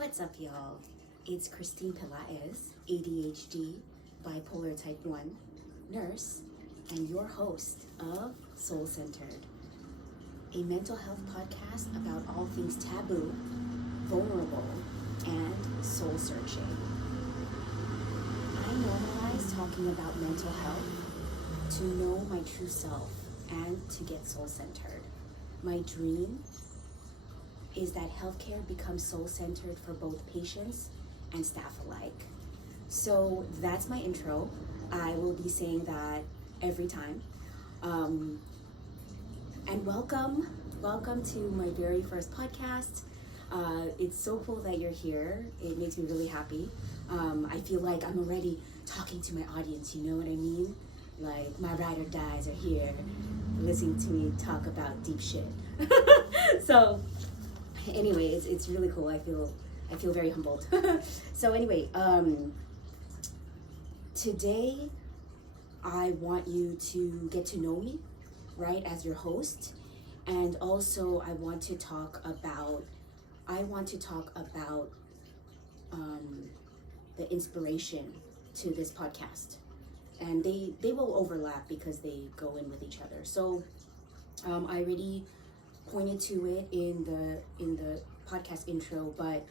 What's up, y'all? It's Christine Pelaez, ADHD, bipolar type 1, nurse, and your host of Soul Centered, a mental health podcast about all things taboo, vulnerable, and soul searching. I normalize talking about mental health to know my true self and to get soul centered. My dream is that healthcare becomes soul-centered for both patients and staff alike. So that's my intro. I will be saying that every time. And welcome to my very first podcast. It's so cool that you're here. It makes me really happy. I feel like I'm already talking to my audience, you know what I mean? Like my ride or dies are here listening to me talk about deep shit. So anyway, it's really cool. I feel very humbled. So anyway, today I want you to get to know me, right, as your host, and also I want to talk about the inspiration to this podcast, and they will overlap because they go in with each other. So I already pointed to it in the podcast intro, but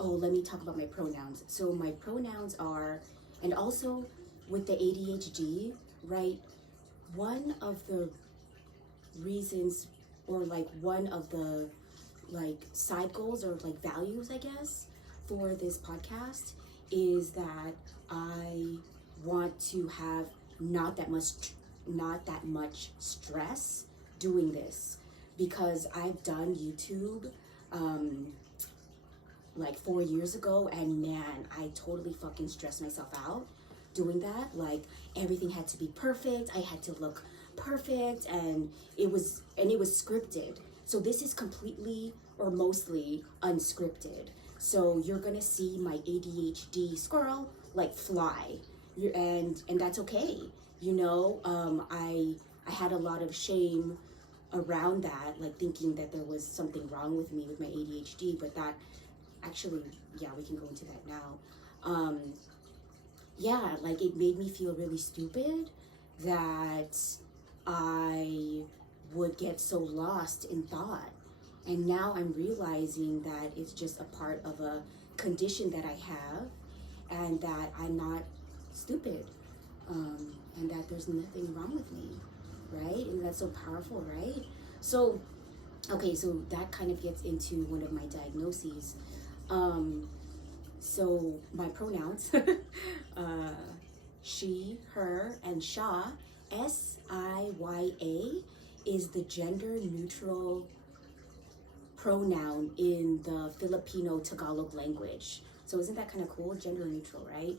let me talk about my pronouns. So my pronouns are, and also with the ADHD, right, one of the reasons, or like one of the like side goals or like values, I guess, for this podcast is that I want to have not that much stress doing this, because I've done YouTube like 4 years ago, and man, I totally fucking stressed myself out doing that. Like everything had to be perfect, I had to look perfect, and it was scripted. So this is completely or mostly unscripted. So you're gonna see my ADHD squirrel like fly, and that's okay. You know, I had a lot of shame around that, like thinking that there was something wrong with me with my ADHD, but that actually, yeah, we can go into that now. Yeah, like it made me feel really stupid that I would get so lost in thought. And now I'm realizing that it's just a part of a condition that I have, and that I'm not stupid, and that there's nothing wrong with me, right? And that's so powerful, right? So, okay, so that kind of gets into one of my diagnoses. So my pronouns, she, her, and Sha, SIYA, is the gender neutral pronoun in the Filipino Tagalog language. So isn't that kind of cool? Gender neutral, right?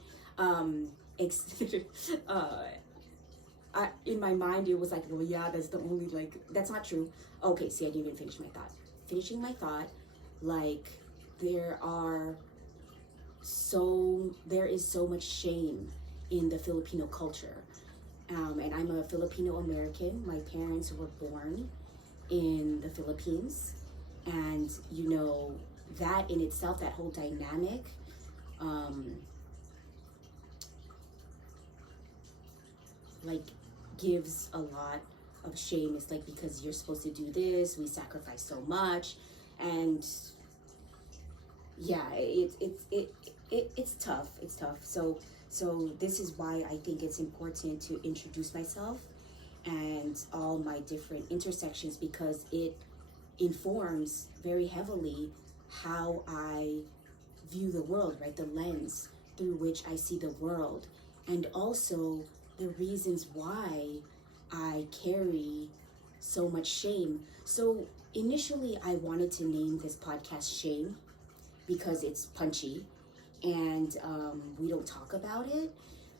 In my mind, it was like, well, yeah, that's the only, like, that's not true. Okay, see, I didn't even finish my thought. Finishing my thought, like, there is so much shame in the Filipino culture. And I'm a Filipino American. My parents were born in the Philippines. And, you know, that in itself, that whole dynamic, like gives a lot of shame. It's like, because you're supposed to do this, we sacrifice so much, and yeah, it's tough. It's tough. So this is why I think it's important to introduce myself and all my different intersections, because it informs very heavily how I view the world, right? The lens through which I see the world, and also the reasons why I carry so much shame. So initially I wanted to name this podcast Shame because it's punchy, and we don't talk about it.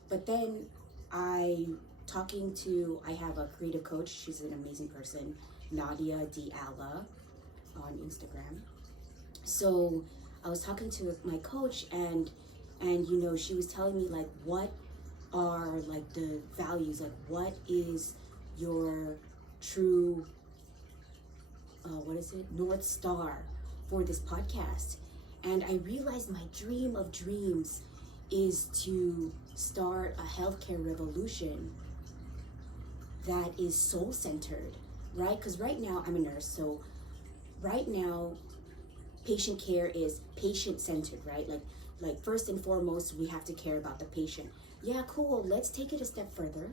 But then I have a creative coach. She's an amazing person, Nadia Diala, on Instagram. So I was talking to my coach, and you know, she was telling me like what are like the values, like what is your true North Star for this podcast. And I realized my dream of dreams is to start a healthcare revolution that is soul-centered, right? Because right now I'm a nurse, so right now patient care is patient-centered, right? Like first and foremost, we have to care about the patient. Yeah, cool. Let's take it a step further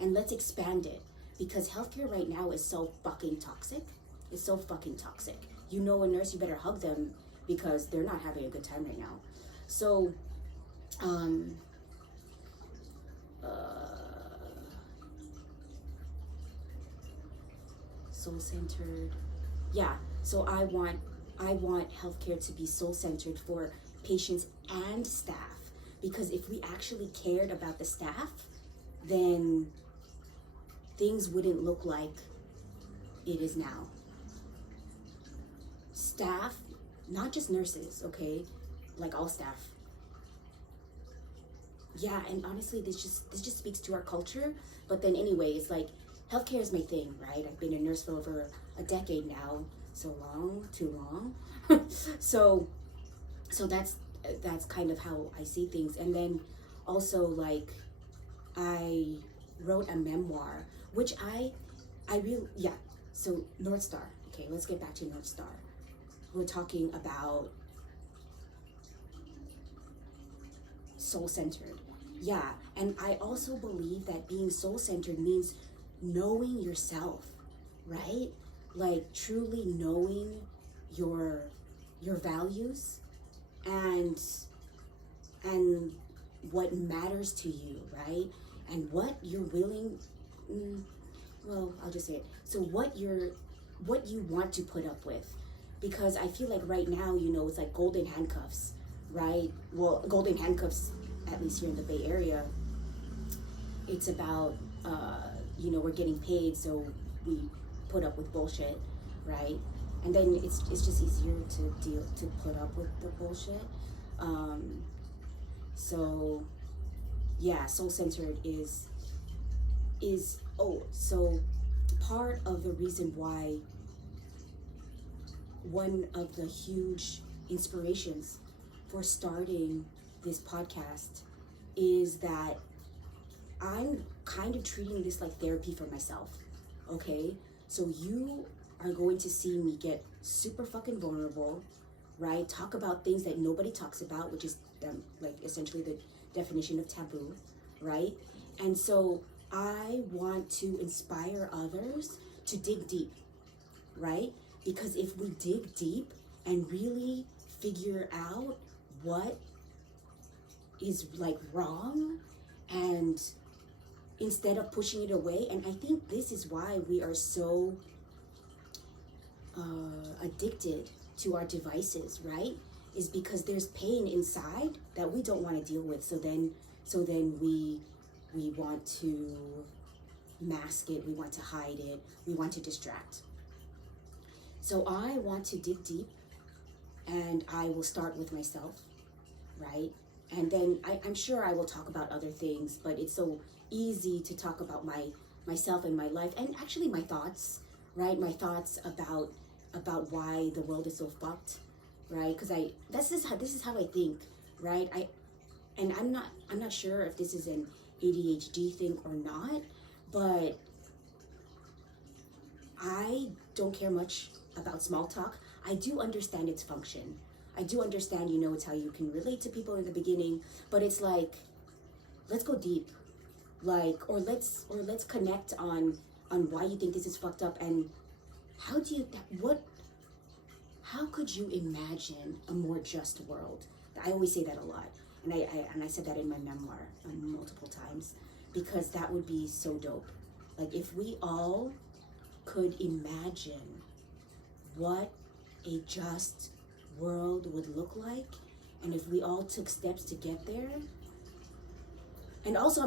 and let's expand it, because healthcare right now is so fucking toxic. It's so fucking toxic. You know, a nurse, you better hug them because they're not having a good time right now. So, soul-centered. Yeah. So I want healthcare to be soul-centered for patients and staff, because if we actually cared about the staff, then things wouldn't look like it is now. Staff, not just nurses, okay? Like all staff. Yeah, and honestly, this just speaks to our culture. But then anyway, it's like healthcare is my thing, right? I've been a nurse for over a decade now. So long, too long. so that's kind of how I see things. And then also, like, I wrote a memoir, which I really, yeah. So North Star. Okay, let's get back to North Star. We're talking about soul-centered. Yeah, and I also believe that being soul-centered means knowing yourself, right? Like truly knowing your values and what matters to you, right? And what you're willing, well, I'll just say it. So what you want to put up with. Because I feel like right now, you know, it's like golden handcuffs, right? Well, golden handcuffs, at least here in the Bay Area, it's about, you know, we're getting paid, so we put up with bullshit, right? And then it's just easier to put up with the bullshit. So yeah, soul-centered is so part of the reason why one of the huge inspirations for starting this podcast is that I'm kind of treating this like therapy for myself, okay? So you are going to see me get super fucking vulnerable, right? Talk about things that nobody talks about, which is like essentially the definition of taboo, right? And so I want to inspire others to dig deep, right? Because if we dig deep and really figure out what is like wrong, and instead of pushing it away, and I think this is why we are so addicted to our devices, right? Is because there's pain inside that we don't want to deal with. So then we want to mask it, we want to hide it, we want to distract. So I want to dig deep, and I will start with myself, right? And then I'm sure I will talk about other things, but it's so easy to talk about myself and my life, and actually my thoughts, right? My thoughts about why the world is so fucked, right? Because this is how I think, right? I'm not sure if this is an ADHD thing or not, but I don't care much about small talk. I do understand its function. I do understand, you know, it's how you can relate to people in the beginning, but it's like, let's go deep, like, or let's connect on why you think this is fucked up, and how could you imagine a more just world? I always say that a lot, and I said that in my memoir multiple times, because that would be so dope. Like if we all could imagine what a just world would look like, and if we all took steps to get there. And also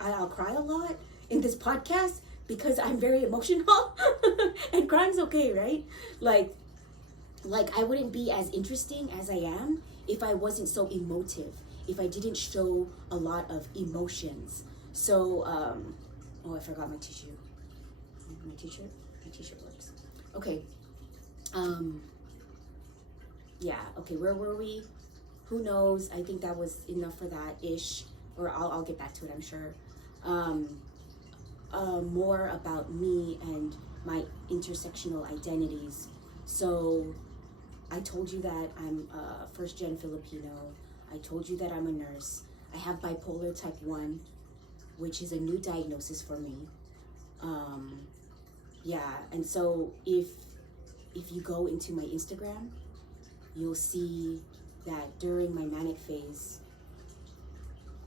I'll cry a lot in this podcast because I'm very emotional and crying's okay, right? Like I wouldn't be as interesting as I am if I wasn't so emotive, if I didn't show a lot of emotions. So I forgot my tissue. My t-shirt works. Okay. Um, yeah, okay, where were we? Who knows? I think that was enough for that ish, or I'll get back to it, I'm sure. Um, More about me and my intersectional identities. So I told you that I'm first gen Filipino. I told you that I'm a nurse. I have bipolar type 1, which is a new diagnosis for me. Yeah, and so if you go into my Instagram, you'll see that during my manic phase,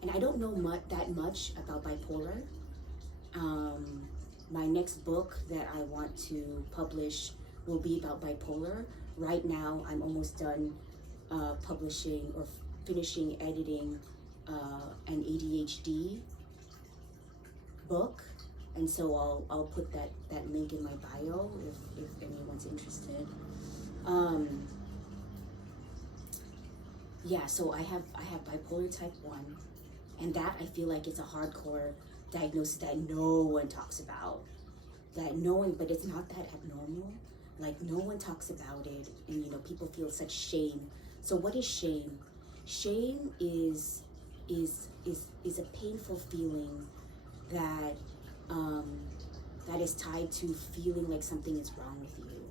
and I don't know that much about bipolar. My next book that I want to publish will be about bipolar. Right now, I'm almost done publishing or finishing editing an ADHD book, and so I'll put that link in my bio if anyone's interested. Yeah, so I have bipolar type 1, and that I feel like it's a hardcore diagnosis that no one talks about. But it's not that abnormal. Like, no one talks about it, and people feel such shame. So what is shame? Shame is a painful feeling that that is tied to feeling like something is wrong with you,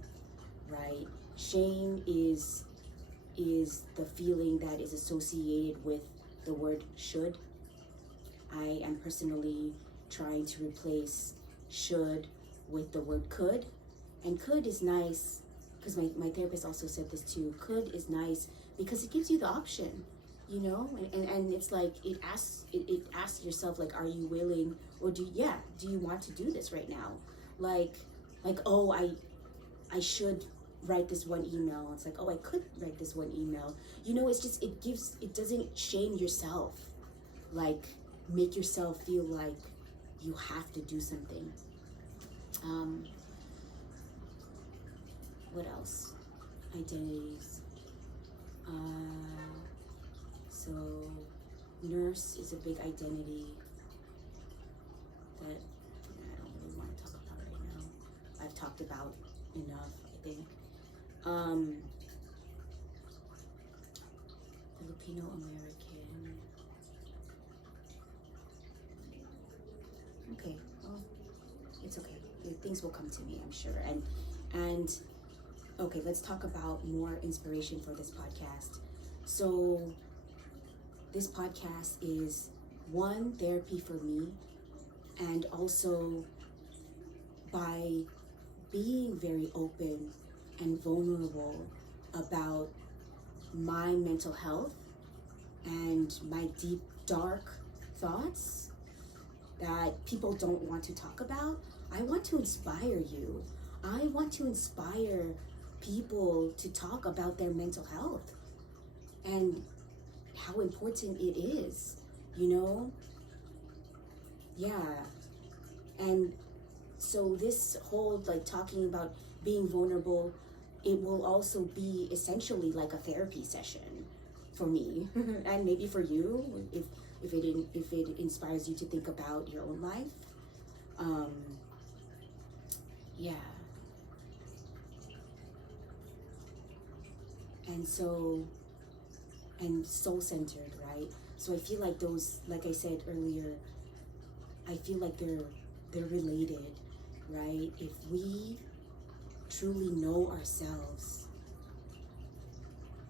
right? Shame is the feeling that is associated with the word should. I am personally trying to replace should with the word could. And could is nice, because my therapist also said this too. Could is nice because it gives you the option, and it's like it asks yourself, like, are you willing, or do you want to do this right now? Like oh, I should write this one email. It's like, oh, I could write this one email. It's just, it doesn't shame yourself, like make yourself feel like you have to do something. What else? Identities. So nurse is a big identity that I don't really want to talk about right now. I've talked about enough, I think. Filipino American. Okay, well, it's okay. Things will come to me, I'm sure. And okay, let's talk about more inspiration for this podcast. So this podcast is one, therapy for me, and also by being very open and vulnerable about my mental health and my deep, dark thoughts that people don't want to talk about. I want to inspire you. I want to inspire people to talk about their mental health and how important it is, Yeah. And so this whole, like, talking about being vulnerable, it will also be essentially like a therapy session for me and maybe for you if it inspires you to think about your own life. Yeah. And soul-centered, right? So I feel like those, like I said earlier, I feel like they're related, right? If we truly know ourselves,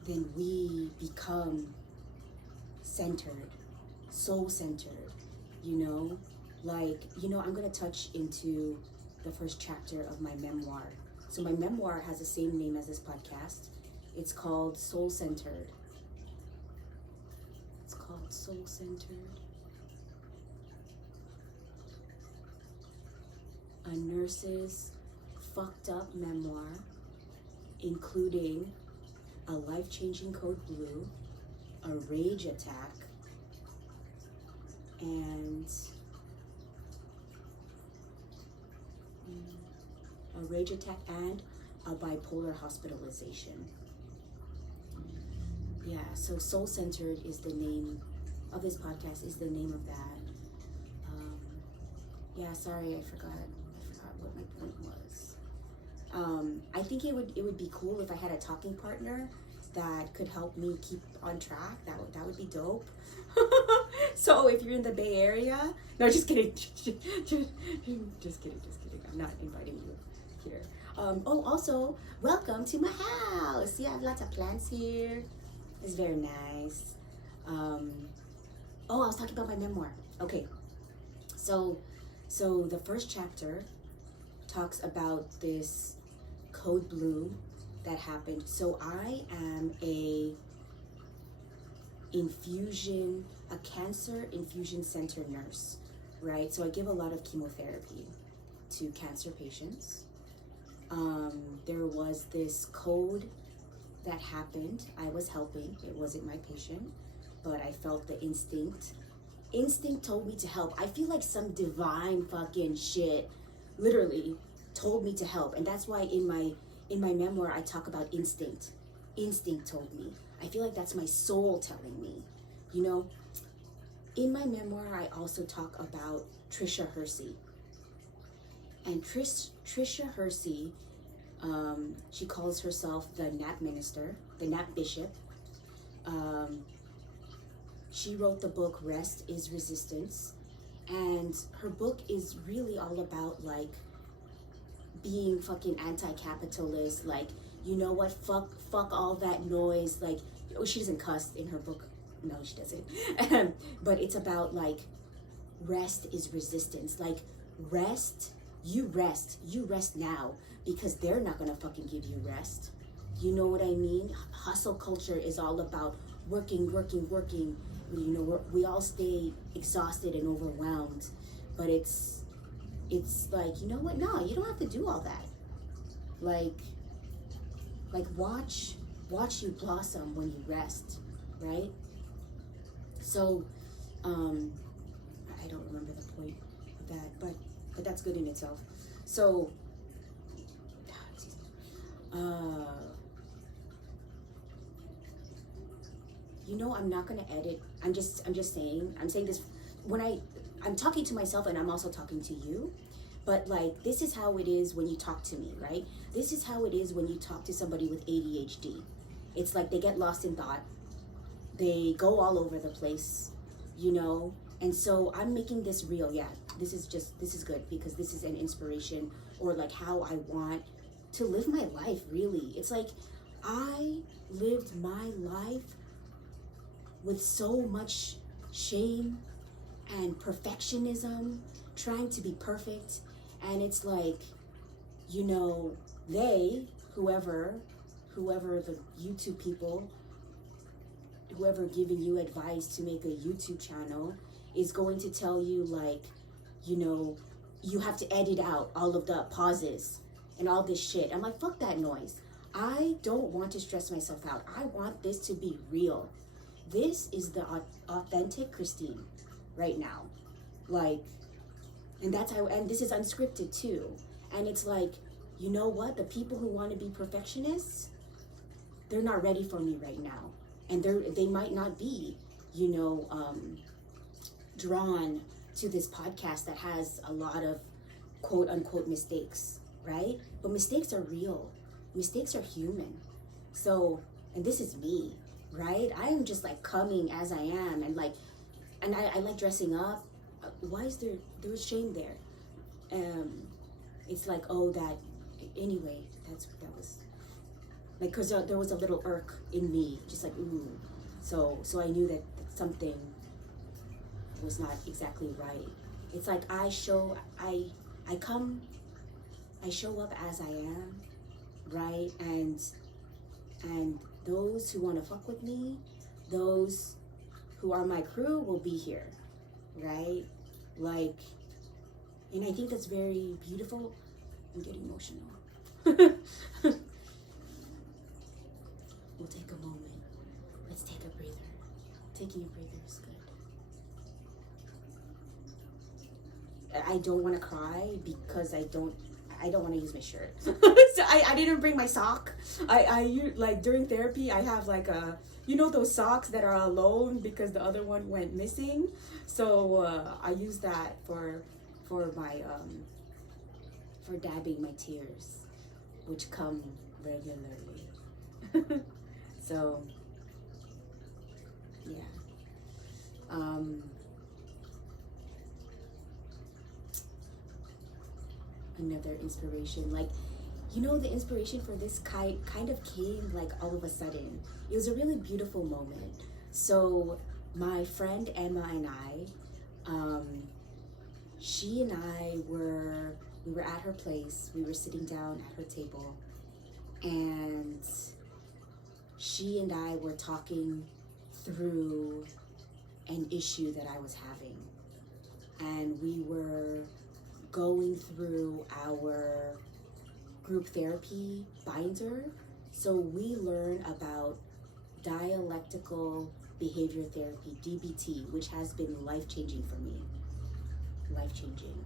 then we become centered, soul-centered, I'm gonna touch into the first chapter of my memoir. So my memoir has the same name as this podcast. It's called Soul Centered. It's called Soul Centered. A nurse's fucked up memoir, including a life-changing code blue, a rage attack, and a bipolar hospitalization. Yeah, so Soul Centered is the name of this podcast, is the name of that. Yeah, sorry, I forgot what my point was. I think it would be cool if I had a talking partner that could help me keep on track. That would be dope. So if you're in the Bay Area, no, just kidding. Just kidding. I'm not inviting you here. Oh, also, welcome to my house. See, I have lots of plants here. It's very nice. Oh, I was talking about my memoir. Okay, so the first chapter talks about this code blue that happened. So I am a cancer infusion center nurse, right? So I give a lot of chemotherapy to cancer patients. There was this code that happened. I was helping. It wasn't my patient, but I felt the instinct. Instinct told me to help. I feel like some divine fucking shit literally told me to help. And that's why in my memoir I talk about instinct. Instinct told me. I feel like that's my soul telling me. You know, in my memoir I also talk about Tricia Hersey. And Tricia Hersey, she calls herself the Nap Minister, the Nap Bishop. She wrote the book Rest is Resistance, and her book is really all about like being fucking anti-capitalist, like, you know what, fuck all that noise. Like, oh, she doesn't cuss in her book, no she doesn't. But it's about like rest is resistance. Like, you rest now, because they're not gonna fucking give you rest. You know what I mean? Hustle culture is all about working. You know, we all stay exhausted and overwhelmed, but it's like, you know what? No, you don't have to do all that. Like watch you blossom when you rest, right? So, I don't remember the point of that, but that's good in itself. So, you know, I'm not gonna edit. I'm just saying this when I'm talking to myself, and I'm also talking to you. But like, this is how it is when you talk to me, right? This is how it is when you talk to somebody with ADHD. It's like they get lost in thought. They go all over the place, you know? And so I'm making this real. Yeah, this is good, because this is an inspiration, or like how I want to live my life, really. It's like I lived my life with so much shame and perfectionism, trying to be perfect. And it's like, you know, whoever the YouTube people, whoever giving you advice to make a YouTube channel, is going to tell you, like, you know, you have to edit out all of the pauses and all this shit. I'm like, fuck that noise. I don't want to stress myself out. I want this to be real. This is the authentic Christine right now. Like, and that's how, and this is unscripted too. And it's like, you know what? The people who want to be perfectionists, they're not ready for me right now. And they might not be, you know, drawn to this podcast that has a lot of quote unquote mistakes, right? But mistakes are real. Mistakes are human. So, and this is me, right? I am just like coming as I am, and like, and I like dressing up. Why is there was shame there? It's like, oh, that, anyway, that was like, because there was a little irk in me, just like, ooh. So I knew that something was not exactly right. It's like I show up as I am, right? And those who want to fuck with me, those who are my crew, will be here, right? Like, and I think that's very beautiful. I'm getting emotional. We'll take a moment. Let's take a breather. Taking a breather is good. I don't want to cry because I don't want to use my shirt. So I didn't bring my sock. I like, during therapy, I have like a, you know, those socks that are alone because the other one went missing. So I use that for my for dabbing my tears. which come regularly. So, yeah. Another inspiration, like, the inspiration for this kind of came like all of a sudden. It was a really beautiful moment. So my friend Emma and she and I we were at her place. We were sitting down at her table, and she and I were talking through an issue that I was having, and we were going through our group therapy binder. So we learn about dialectical behavior therapy, DBT, which has been life-changing for me. Life-changing.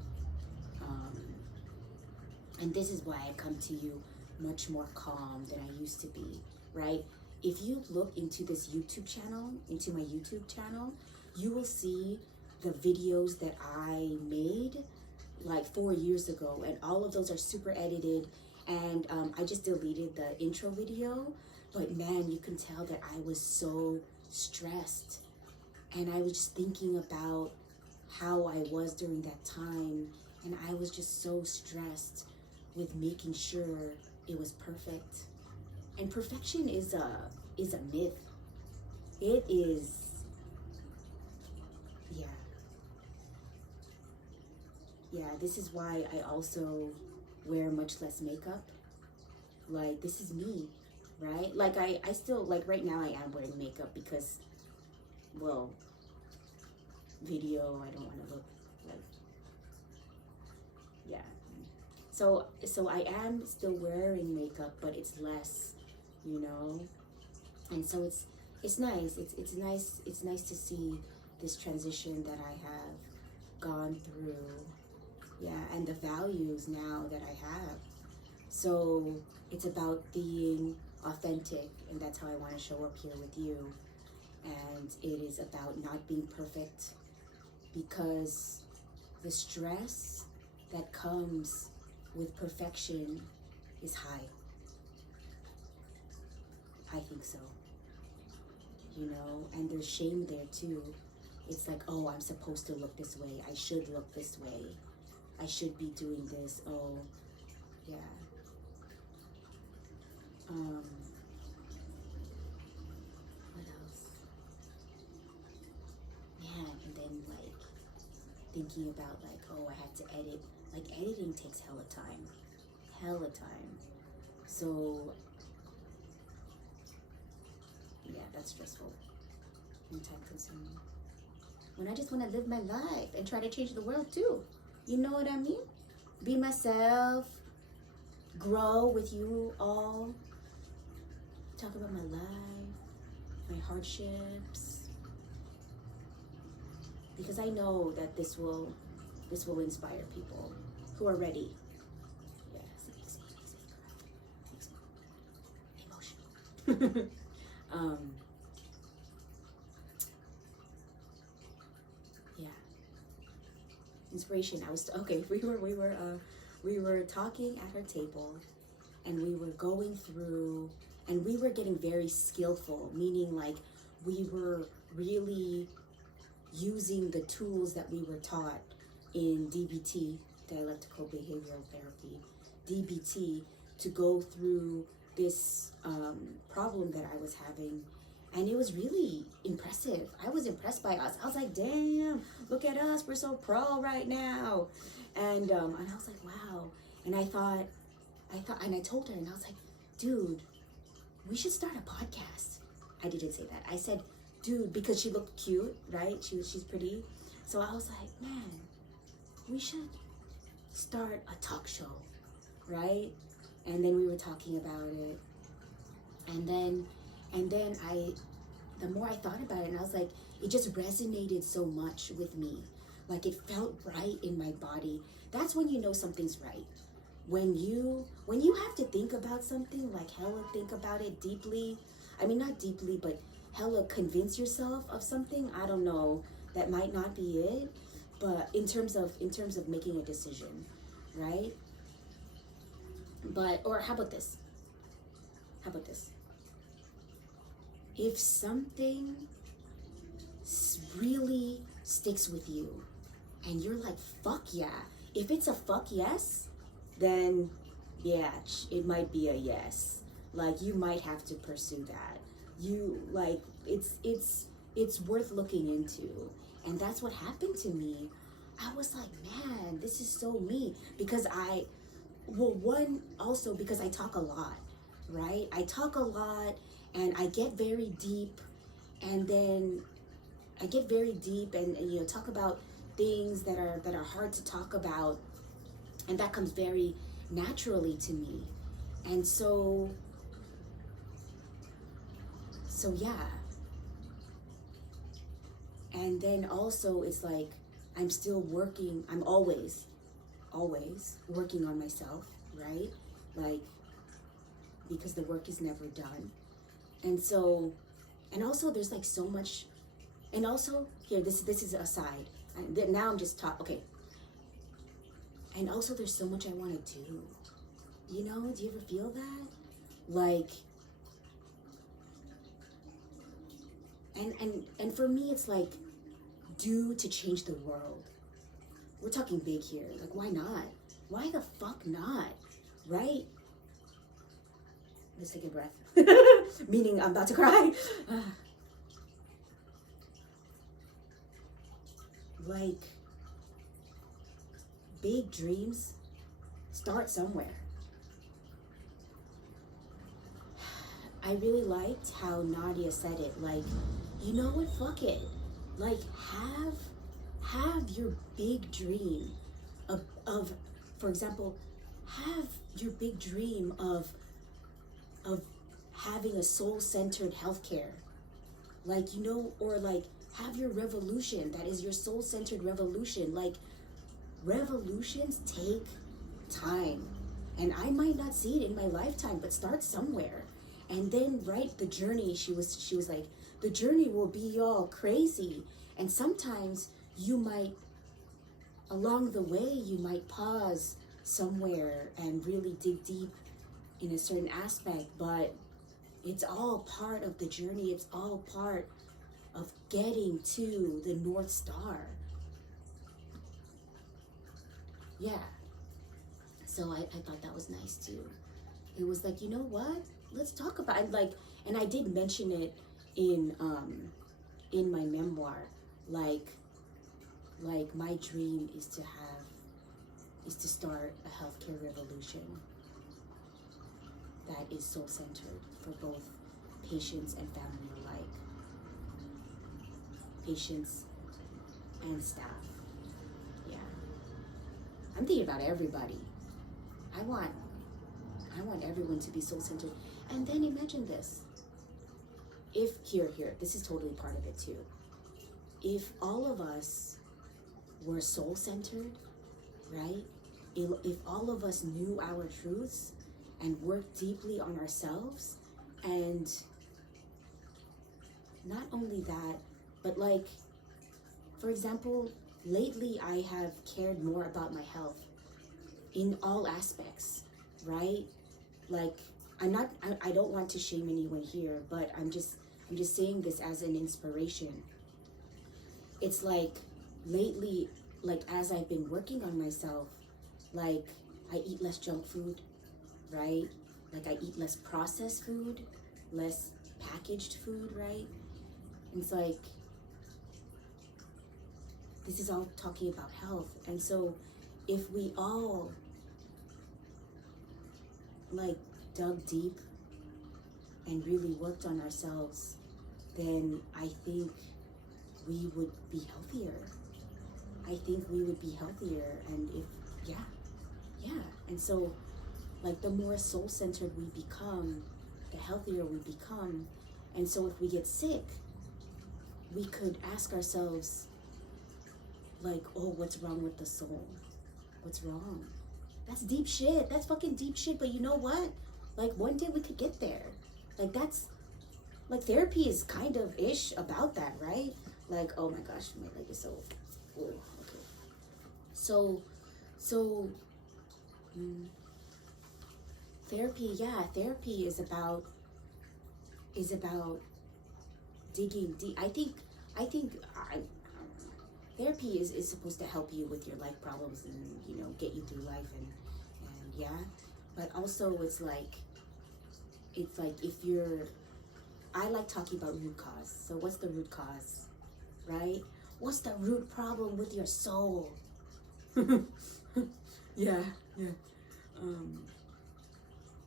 And this is why I come to you much more calm than I used to be, right? If you look into this YouTube channel, into my YouTube channel, you will see the videos that I made like 4 years ago, and all of those are super edited, and I just deleted the intro video, but man, you can tell that I was so stressed, and I was just thinking about how I was during that time, and I was just so stressed with making sure it was perfect. And perfection is a myth. It is, yeah, this is why I also wear much less makeup. Like, this is me, right? Like, I still, like, right now I am wearing makeup because, well, video, I don't want to look like, yeah. So I am still wearing makeup, but it's less, and so it's nice. It's nice to see this transition that I have gone through. Yeah, and the values now that I have. So it's about being authentic, and that's how I want to show up here with you. And it is about not being perfect, because the stress that comes with perfection is high. I think so. And there's shame there too. It's like, oh, I'm supposed to look this way. I should look this way. I should be doing this. Oh, yeah. What else? Man, and then like thinking about like, oh, I have to edit. Like, editing takes hella time. So yeah, that's stressful and time consuming. When I just want to live my life and try to change the world too. You know what I mean? Be myself, grow with you all, talk about my life, my hardships, because I know that this will inspire people who are ready. Yeah, it makes me emotional. Yeah. Inspiration. We were talking at her table, and we were going through, and we were getting very skillful, meaning like we were really using the tools that we were taught in DBT, dialectical behavioral therapy, DBT, to go through this problem that I was having. And it was really impressive. I was impressed by us. I was like, damn, look at us. We're so pro right now. And I was like, wow. And I thought, and I told her, and I was like, dude, we should start a podcast. I didn't say that. I said, dude, because she looked cute, right? She's pretty. So I was like, man, we should start a talk show, right? And then we were talking about it. And then the more I thought about it, and I was like, it just resonated so much with me. Like, it felt right in my body. That's when you know something's right. When you have to think about something, like hella think about it deeply. I mean, not deeply, but hella convince yourself of something. I don't know. That might not be it. But in terms of making a decision, right? But, or how about this? How about this? If something really sticks with you and you're like, fuck yeah, if it's a fuck yes, then yeah, it might be a yes. Like, you might have to pursue that. You, like, it's worth looking into. And that's what happened to me. I was like, man, this is so me. Because one, also because I talk a lot, right? I talk a lot and I get very deep, and then I get very deep and you know, talk about things that are hard to talk about, and that comes very naturally to me. And so yeah. And then also it's like I'm still working, I'm always working on myself, right? Like, because the work is never done. And so, and also there's like so much, and also here, this is aside, and then now I'm just talking, okay. And also there's so much I want to do. You know, do you ever feel that? Like, and for me it's like, do to change the world. We're talking big here. Like, why not? Why the fuck not? Right? Let's take a breath. Meaning I'm about to cry. Like, big dreams start somewhere. I really liked how Nadia said it. Like, you know what? Fuck it. Like, have your big dream of, for example, have your big dream of having a soul-centered healthcare. Like, you know, or like have your revolution that is your soul-centered revolution. Like, revolutions take time, and I might not see it in my lifetime, but start somewhere. And then, right, the journey, she was like, the journey will be all crazy, and sometimes you might, along the way, you might pause somewhere and really dig deep in a certain aspect, but it's all part of the journey. It's all part of getting to the North Star. Yeah. So I thought that was nice too. It was like, you know what? Let's talk about it. Like, and I did mention it in my memoir. Like my dream is to start a healthcare revolution that is soul-centered for both patients and family alike. Patients and staff. Yeah. I'm thinking about everybody. I want everyone to be soul-centered. And then imagine this. If, here, this is totally part of it too. If all of us were soul-centered, right? If all of us knew our truths and worked deeply on ourselves, and not only that, but like, for example, lately I have cared more about my health in all aspects, right? Like, I don't want to shame anyone here, but I'm just saying this as an inspiration. It's like, lately, like, as I've been working on myself, like, I eat less junk food, right? Like, I eat less processed food, less packaged food, right? And it's like, this is all talking about health. And so if we all like dug deep and really worked on ourselves, then I think we would be healthier. I think we would be healthier. And if, yeah. And so, like, the more soul-centered we become, the healthier we become. And so if we get sick, we could ask ourselves, like, oh, what's wrong with the soul? What's wrong? That's deep shit. That's fucking deep shit. But you know what? Like, one day we could get there. Like, that's, like, therapy is kind of ish about that, right? Like, oh my gosh, my leg is so, ooh, okay. So, Therapy is about digging deep. I think therapy is supposed to help you with your life problems and get you through life and yeah, but also it's like if you're I like talking about root cause. So what's the root cause, right? What's the root problem with your soul? Yeah, yeah. Um,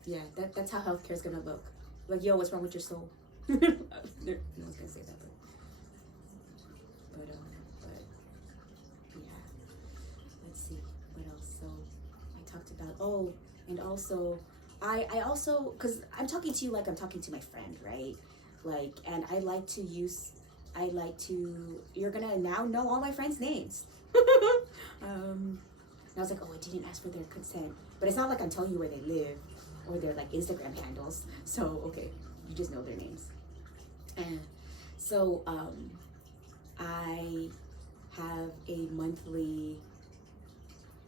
yeah, that's how healthcare is gonna look. Like, yo, what's wrong with your soul? No one's gonna say that, but yeah. Let's see what else. So I talked about and also I also, because I'm talking to you like I'm talking to my friend, right? Like, and you're gonna now know all my friends' names. And I was like, oh, I didn't ask for their consent. But it's not like I'm telling you where they live or their like Instagram handles. So, okay, you just know their names. And so I have a monthly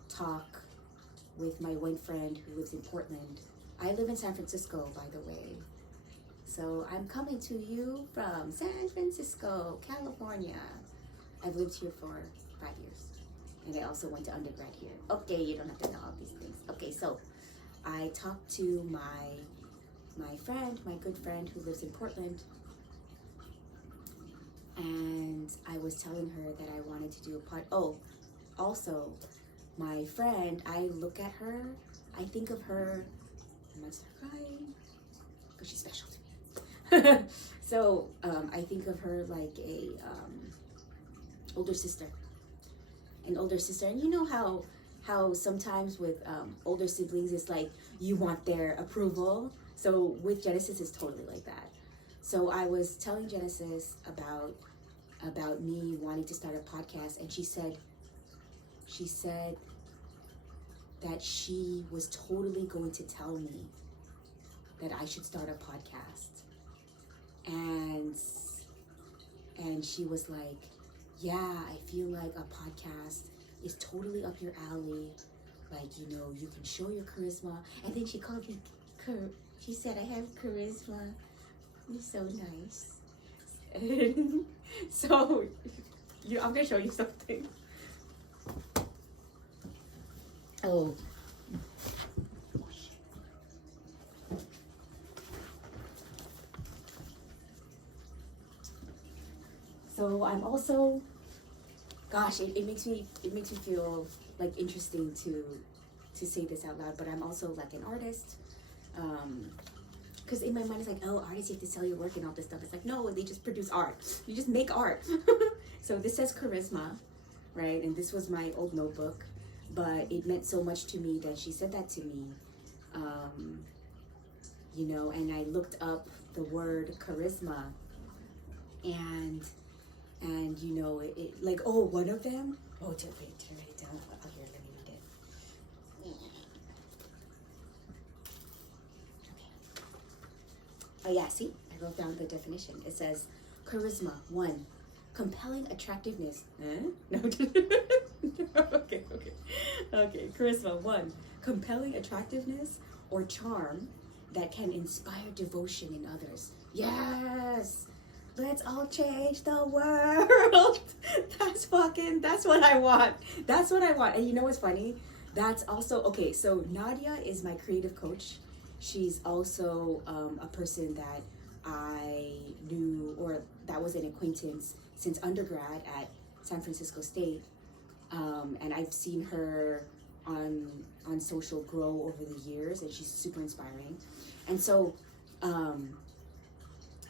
talk with my one friend who lives in Portland. I live in San Francisco, by the way. So I'm coming to you from San Francisco, California. I've lived here for 5 years. And I also went to undergrad here. Okay, you don't have to know all these things. Okay, so I talked to my friend, my good friend who lives in Portland. And I was telling her that I wanted to do a part. Oh, also, my friend, I look at her, I think of her, I might start crying, because she's special to me. So I think of her like a older sister. An older sister. And you know how sometimes with older siblings, it's like you want their approval. So with Genesis, it's totally like that. So I was telling Genesis about me wanting to start a podcast, and she said that she was totally going to tell me that I should start a podcast. And she was like, yeah, I feel like a podcast is totally up your alley. Like, you can show your charisma. And then she called me, she said, I have charisma. You're so nice. So, I'm going to show you something. Oh. So I'm also, gosh, it makes me feel like interesting to say this out loud, but I'm also like an artist. Because in my mind it's like, oh, artists, you have to sell your work and all this stuff. It's like, no, they just produce art. You just make art. So this says charisma, right? And this was my old notebook, but it meant so much to me that she said that to me. And I looked up the word charisma, and it like, oh, one of them. Oh, to write it down. Oh, here, let me read it. Okay. Oh yeah, see, I wrote down the definition. It says, charisma, 1, compelling attractiveness. Huh? No. Okay. Charisma, 1, compelling attractiveness or charm that can inspire devotion in others. Yes. Let's all change the world. That's what I want. That's what I want. And you know what's funny? That's also, okay, so Nadia is my creative coach. She's also a person that I knew, or that was an acquaintance since undergrad at San Francisco State. And I've seen her on social grow over the years, and she's super inspiring. And so,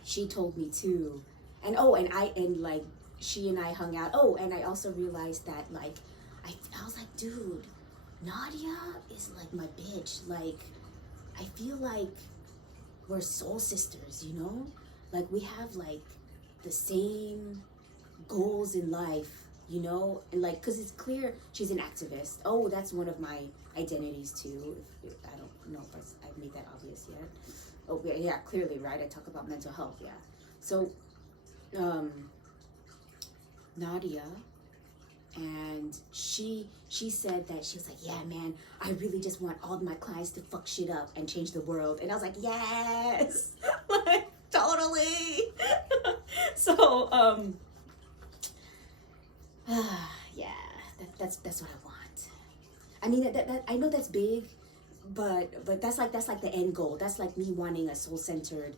she told me too, and she and I hung out. Oh, and I also realized that like, I was like, dude, Nadia is like my bitch. Like, I feel like we're soul sisters, like we have like the same goals in life, and like, cause it's clear she's an activist. Oh, that's one of my identities too. I don't know if I've made that obvious yet. Oh yeah, clearly, right? I talk about mental health, yeah. So, Nadia and she said that she was like, yeah, man, I really just want all my clients to fuck shit up and change the world. And I was like, yes, like totally. So yeah, that's what I want. I mean, that I know that's big, but that's like the end goal. That's like me wanting a soul-centered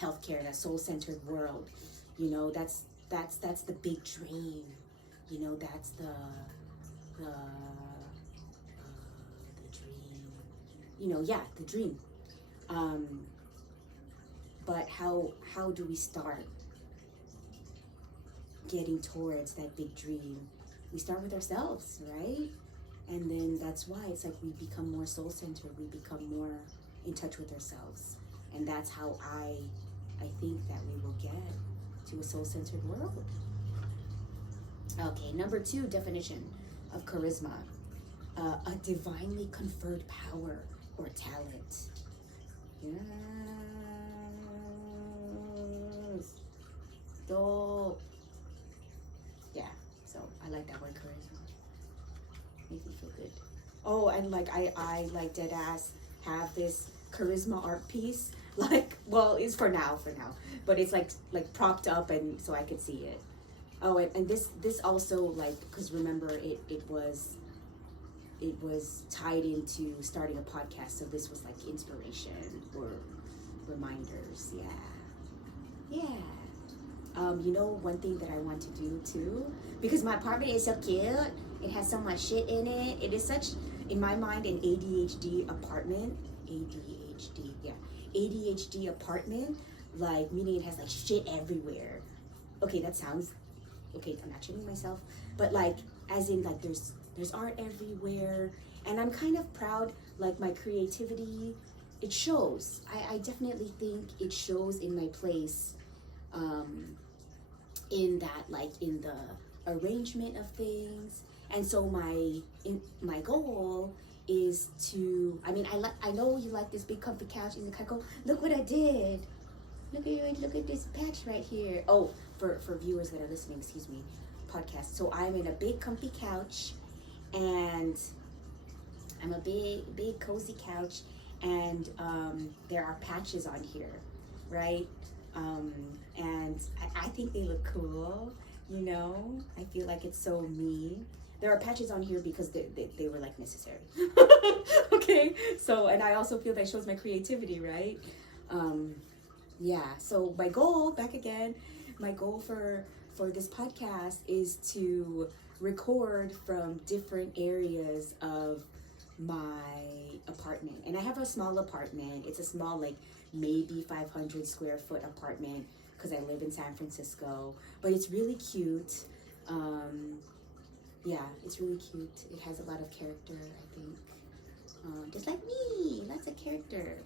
healthcare, a soul-centered world. You know, that's the big dream. You know, that's the dream. You know, yeah, the dream. But how do we start getting towards that big dream? We start with ourselves, right? And then that's why it's like we become more soul-centered. We become more in touch with ourselves, and that's how I think that we will get to a soul-centered world. Okay, number 2 definition of charisma: a divinely conferred power or talent. Yes. Dope. Yeah. So I like that word, charisma. Makes me feel good. Oh, and like I like dead ass have this charisma art piece. Like, well, it's for now, but it's like propped up, and so I could see it. Oh, and this also, like, because remember it was tied into starting a podcast, so this was like inspiration or reminders. Yeah. You know, one thing that I want to do too, because my apartment is so cute, it has so much shit in it. It is such, in my mind, an ADHD apartment. ADHD apartment, like, meaning it has like shit everywhere. Okay, that sounds, okay, I'm not shitting myself, but like, as in like there's art everywhere, and I'm kind of proud, like my creativity, it shows. I definitely think it shows in my place, in that, like, in the arrangement of things. And so my goal is to, I mean, I know you like this big comfy couch, and you kind of go, look what I did. Look at this patch right here. Oh, for viewers that are listening, excuse me, podcast. So I'm in a big comfy couch, and I'm a big cozy couch, and there are patches on here, right? And I think they look cool, you know? I feel like it's so me. There are patches on here because they were like necessary. Okay, so, and I also feel that shows my creativity, right? Yeah, so my goal, back again, my goal for this podcast is to record from different areas of my apartment. And I have a small apartment. It's a small, like, maybe 500 square foot apartment because I live in San Francisco, but it's really cute. Yeah, it's really cute. It has a lot of character, I think. Just like me, lots of character.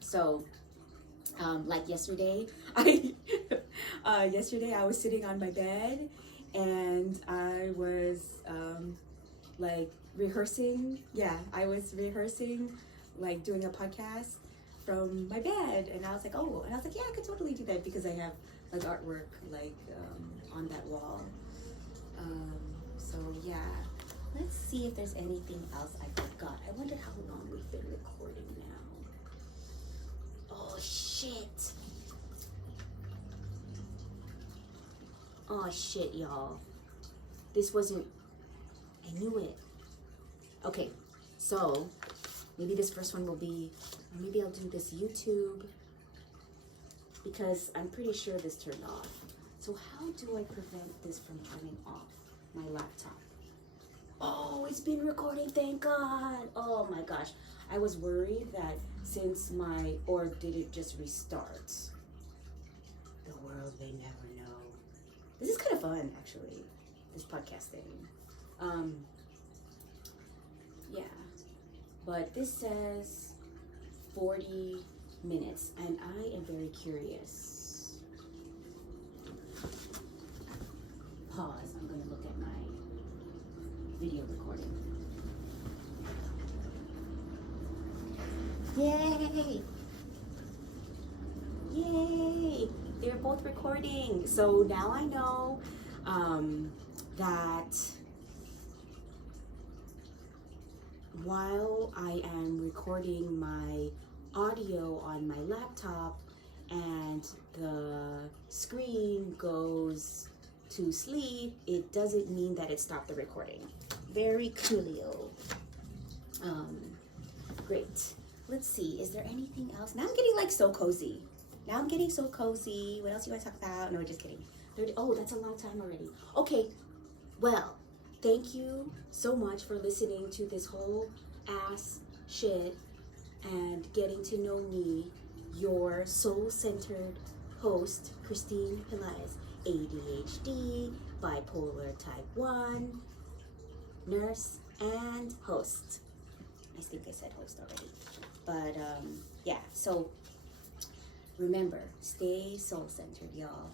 So, like yesterday, yesterday I was sitting on my bed, and I was like rehearsing. Yeah, I was rehearsing, like doing a podcast from my bed, and I was like, oh, and I was like, yeah, I could totally do that because I have like artwork like on that wall. So yeah, let's see if there's anything else I forgot. I wonder how long we've been recording now. Oh shit. Oh shit, y'all. This wasn't, I knew it. Okay, so maybe this first one will be, maybe I'll do this YouTube, because I'm pretty sure this turned off. So how do I prevent this from turning off my laptop? Oh, it's been recording, thank God. Oh my gosh. I was worried that since or did it just restart? The world may never know. This is kind of fun, actually, this podcast thing. Yeah, but this says 40 minutes, and I am very curious. Pause, I'm gonna look at my video recording. Yay! Yay! They're both recording. So now I know that while I am recording my audio on my laptop and the screen goes to sleep, it doesn't mean that it stopped the recording. Very coolio. Great. Let's see, is there anything else? Now I'm getting like so cozy. Now I'm getting so cozy. What else you want to talk about? No, just kidding. Oh, that's a long time already. Okay, well, thank you so much for listening to this whole ass shit and getting to know me, your soul-centered host, Christine Pelaez, ADHD, bipolar type 1, nurse, and host. I think I said host already. But yeah, so remember, stay soul-centered, y'all.